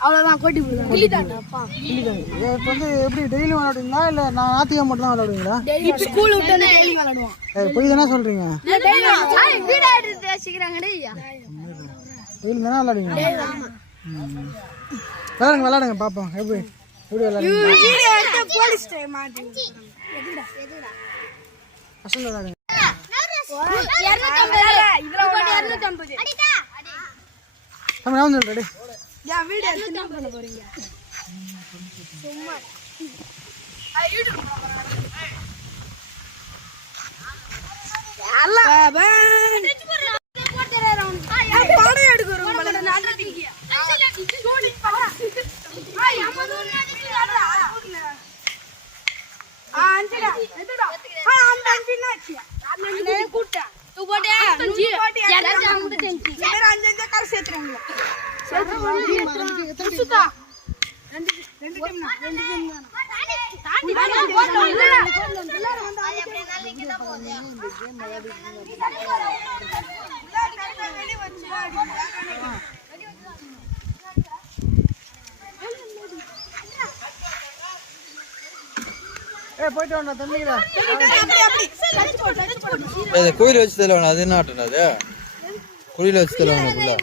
அவ்வளவுதான் கோட்டி எப்படி டெய்லி விளையாடுவீங்களா இல்ல நான் ஞாயிற்றுக்கிழமை மட்டும் தான் விளையாடுவீங்களா? ஸ்கூல் விட்டு டெய்லி விளையாடுவோம். போய் தானே சொல்றீங்க? டெய்லி தானே விளையாடுவீங்க. விளையாடுங்க பாப்போம் எப்படி விளையாடுங்க. கோயில் வச்சு தருவாங்க. அது என்ன ஆட்டம்? அது கோயில் வச்சு தருவாங்க.